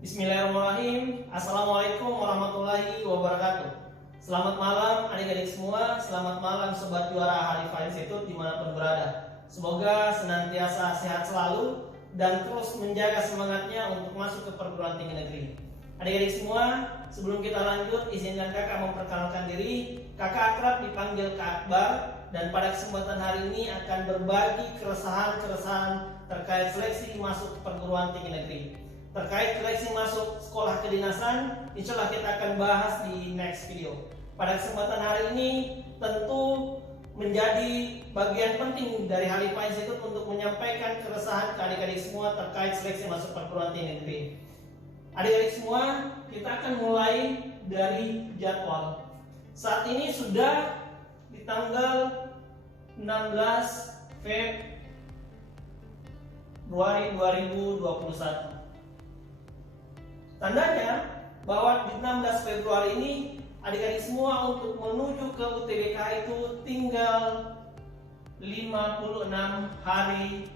Bismillahirrahmanirrahim. Assalamualaikum warahmatullahi wabarakatuh. Selamat malam adik-adik semua. Selamat malam sobat juara Halifa Institute dimanapun berada. Semoga senantiasa sehat selalu dan terus menjaga semangatnya untuk masuk ke perguruan tinggi negeri. Adik-adik semua, sebelum kita lanjut, izinkan kakak memperkenalkan diri. Kakak akrab dipanggil Kak Akbar, dan pada kesempatan hari ini akan berbagi keresahan-keresahan terkait seleksi masuk ke perguruan tinggi negeri. Terkait seleksi masuk sekolah kedinasan, insya Allah kita akan bahas di next video. Pada kesempatan hari ini tentu menjadi bagian penting dari Halifa Institute untuk menyampaikan keresahan ke adik-adik semua terkait seleksi masuk perguruan tinggi negeri. Adik-adik semua, kita akan mulai dari jadwal. Saat ini sudah di tanggal 16 Februari 2021. Tandanya bahwa di 16 Februari ini adik-adik semua untuk menuju ke UTBK itu tinggal 56 hari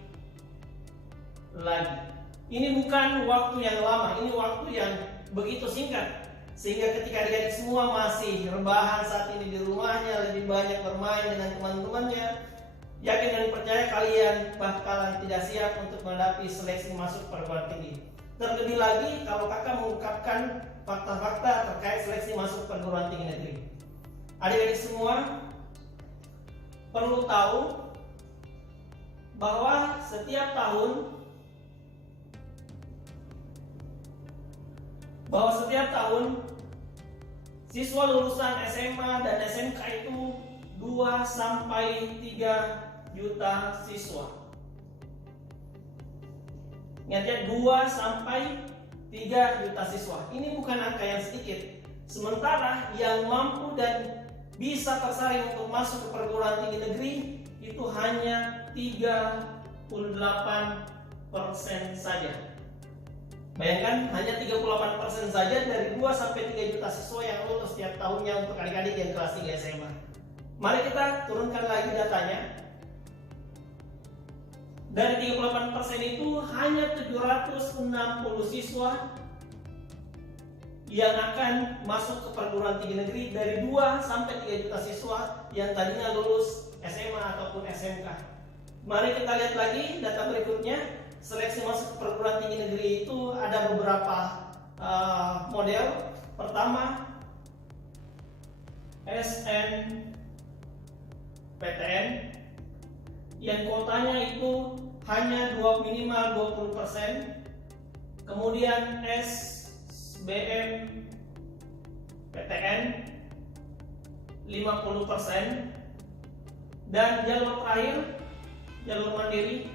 lagi. Ini bukan waktu yang lama, ini waktu yang begitu singkat. Sehingga ketika adik-adik semua masih rebahan saat ini di rumahnya, lebih banyak bermain dengan teman-temannya, yakin dan percaya kalian bakalan tidak siap untuk menghadapi seleksi masuk perguruan tinggi. Terlebih lagi kalau kakak mengungkapkan fakta-fakta terkait seleksi masuk perguruan tinggi negeri. Adik-adik semua perlu tahu bahwa setiap tahun siswa lulusan SMA dan SMK itu 2-3 juta siswa. Ingat ya, 2-3 juta siswa. Ini bukan angka yang sedikit. Sementara yang mampu dan bisa tersaring untuk masuk ke perguruan tinggi negeri itu hanya 38% saja. Bayangkan, hanya 38% saja dari 2-3 juta siswa yang lulus setiap tahunnya untuk adik-adik yang kelas 3 SMA. Mari kita turunkan lagi datanya. Dari 38% itu hanya 760 siswa yang akan masuk ke perguruan tinggi negeri dari 2-3 juta siswa yang tadinya lulus SMA ataupun SMK. Mari kita lihat lagi data berikutnya. Seleksi masuk ke perguruan tinggi negeri itu ada beberapa model. Pertama, SNPTN yang kuotanya itu hanya minimal 20%. Kemudian SBMPTN 50%. Dan jalur terakhir, jalur mandiri,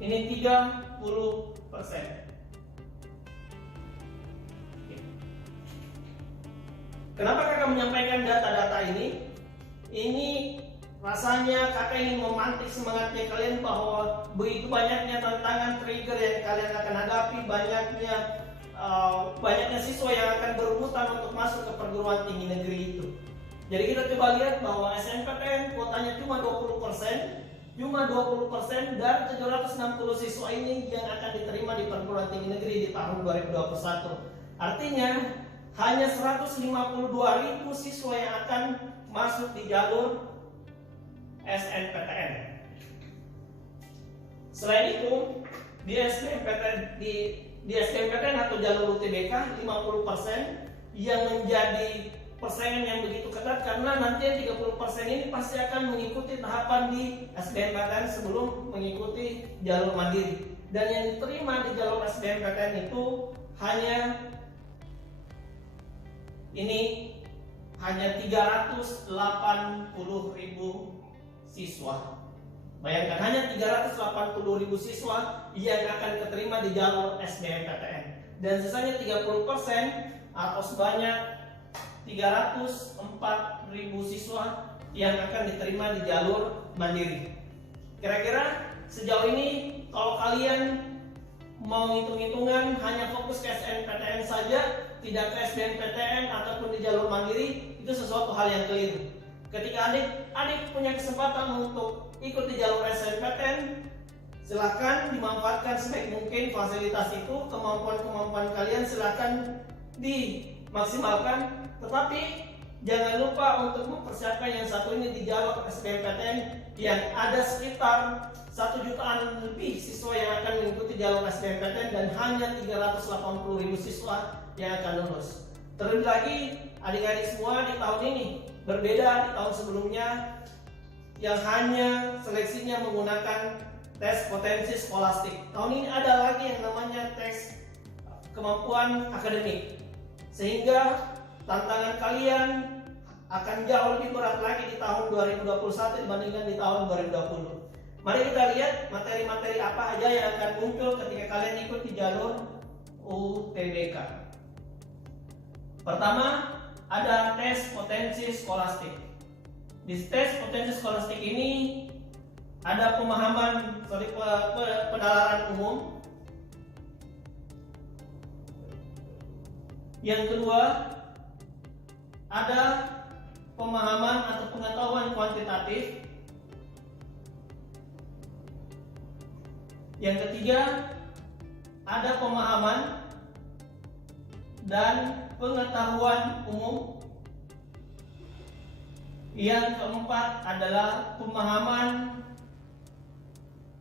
ini 30%. Kenapa kakak menyampaikan data-data ini? Ini rasanya kakak ingin memantik semangatnya kalian bahwa begitu banyaknya tantangan, trigger yang kalian akan hadapi, banyaknya siswa yang akan berebutan untuk masuk ke perguruan tinggi negeri itu. Jadi kita coba lihat bahwa SNPTN kuotanya cuma 20%, dan 760 siswa ini yang akan diterima di perguruan tinggi negeri di tahun 2021. Artinya hanya 152.000 siswa yang akan masuk di jalur SNPTN. Selain itu, di SNMPTN atau jalur UTBK 50% yang menjadi persaingan yang begitu ketat, karena nanti yang 30% ini pasti akan mengikuti tahapan di SBMPTN sebelum mengikuti jalur mandiri. Dan yang diterima di jalur SBMPTN itu hanya 380.000 siswa. Bayangkan, hanya 380.000 siswa yang akan diterima di jalur SBMPTN, dan sisanya 30% atau sebanyak 304.000 siswa yang akan diterima di jalur mandiri. Kira-kira sejauh ini kalau kalian mau hitung-hitungan hanya fokus ke SNPTN saja, tidak ke SBMPTN ataupun di jalur mandiri, itu sesuatu hal yang keliru. Ketika adik punya kesempatan untuk ikut di jalur SNPTN, Silahkan dimanfaatkan sebaik mungkin fasilitas itu, kemampuan-kemampuan kalian silahkan dimaksimalkan, tetapi jangan lupa untuk mempersiapkan yang satu ini di jalur SBMPTN yang ada sekitar 1 jutaan lebih siswa yang akan mengikuti jalur SBMPTN dan hanya 380.000 siswa yang akan lulus. Terlebih lagi adik-adik semua di tahun ini berbeda di tahun sebelumnya yang hanya seleksinya menggunakan tes potensi skolastik. Tahun ini ada lagi yang namanya tes kemampuan akademik, sehingga tantangan kalian akan jauh lebih berat lagi di tahun 2021 dibandingkan di tahun 2020. Mari kita lihat materi-materi apa aja yang akan muncul ketika kalian ikut di jalur UTBK. Pertama, ada tes potensi skolastik. Di tes potensi skolastik ini ada pemahaman penalaran umum. Yang kedua, ada pemahaman atau pengetahuan kuantitatif. Yang ketiga, ada pemahaman dan pengetahuan umum. Yang keempat adalah pemahaman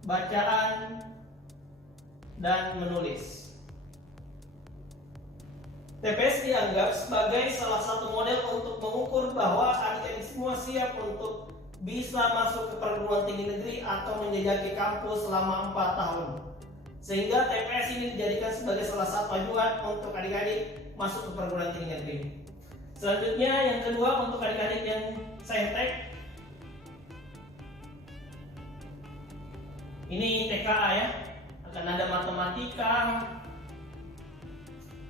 bacaan dan menulis. TPS dianggap sebagai salah satu model untuk mengukur bahwa adik-adik semua siap untuk bisa masuk ke perguruan tinggi negeri atau menjajaki kampus selama 4 tahun. Sehingga TPS ini dijadikan sebagai salah satu ajuan untuk adik-adik masuk ke perguruan tinggi negeri. Selanjutnya yang kedua untuk adik-adik yang saintek, ini TKA ya, akan ada matematika,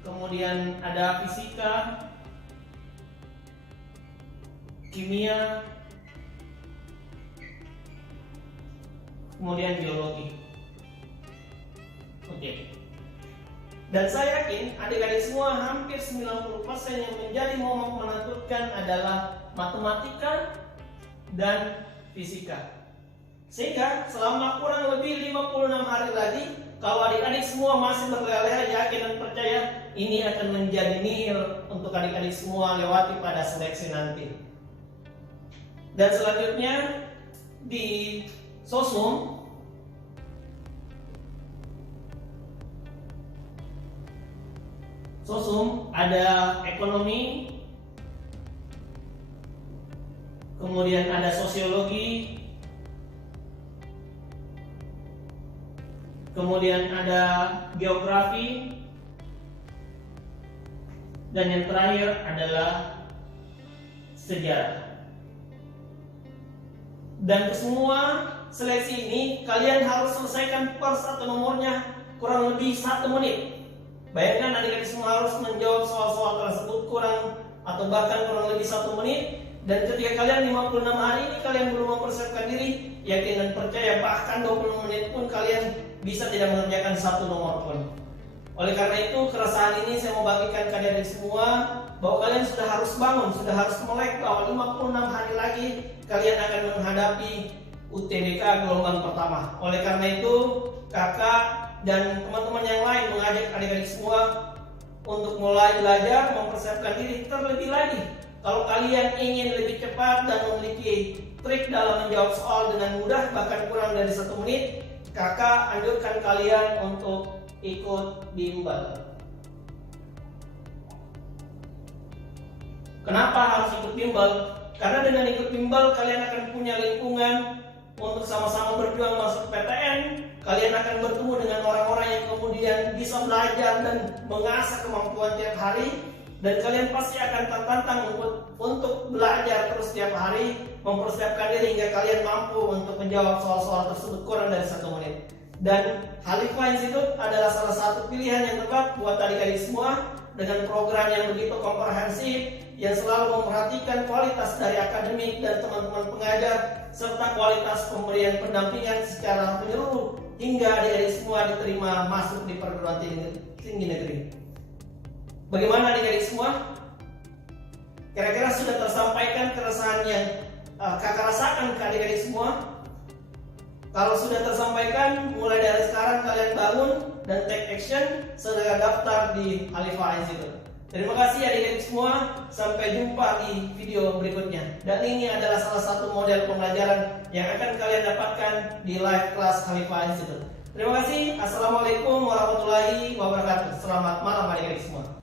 kemudian ada fisika, kimia, kemudian biologi. Oke. Dan saya yakin adik-adik semua hampir 90% yang menjadi momok menentukan adalah matematika dan fisika. Sehingga selama kurang lebih 56 hari lagi, kalau adik-adik semua masih berleha-leha, yakin dan percaya ini akan menjadi nihil untuk adik-adik semua lewati pada seleksi nanti. Dan selanjutnya di sosum ada ekonomi, kemudian ada sosiologi, kemudian ada geografi, dan yang terakhir adalah sejarah. Dan semua seleksi ini kalian harus selesaikan per satu nomornya kurang lebih 1 menit. Bayangkan adik-adik semua harus menjawab soal-soal tersebut kurang atau bahkan kurang lebih 1 menit. Dan ketika kalian 56 hari ini kalian belum mempersiapkan diri, yakin dan percaya bahkan 20 menit pun kalian bisa tidak mengerjakan 1 nomor pun. Oleh karena itu keresahan ini saya mau bagikan ke adik-adik semua bahwa kalian sudah harus bangun, sudah harus melek bahwa 56 hari lagi kalian akan menghadapi UTBK gelombang pertama. Oleh karena itu kakak dan teman-teman yang lain mengajak adik-adik semua untuk mulai belajar, mempersiapkan diri terlebih lagi. Kalau kalian ingin lebih cepat dan memiliki trik dalam menjawab soal dengan mudah, bahkan kurang dari 1 menit, kakak anjurkan kalian untuk ikut bimbel. Kenapa harus ikut bimbel? Karena dengan ikut bimbel kalian akan punya lingkungan untuk sama-sama berjuang masuk PTN. Kalian akan bertemu dengan orang-orang yang kemudian bisa belajar dan mengasah kemampuan tiap hari. Dan kalian pasti akan tertantang untuk belajar terus setiap hari, mempersiapkan diri hingga kalian mampu untuk menjawab soal-soal tersebut kurang dari 1 menit. Dan Halifa Institute adalah salah satu pilihan yang tepat buat adik-adik semua dengan program yang begitu komprehensif yang selalu memperhatikan kualitas dari akademik dan teman-teman pengajar serta kualitas pemberian pendampingan secara menyeluruh hingga adik-adik semua diterima masuk di perguruan tinggi negeri. Bagaimana adik-adik semua? Kira-kira sudah tersampaikan keresahan yang kakak rasakan ke adik-adik semua? Kalau sudah tersampaikan, mulai dari sekarang kalian bangun dan take action segera daftar di Khalifah Institute. Terima kasih adik-adik semua, sampai jumpa di video berikutnya. Dan ini adalah salah satu model pembelajaran yang akan kalian dapatkan di live class Khalifah Institute. Terima kasih. Assalamualaikum warahmatullahi wabarakatuh. Selamat malam adik-adik semua.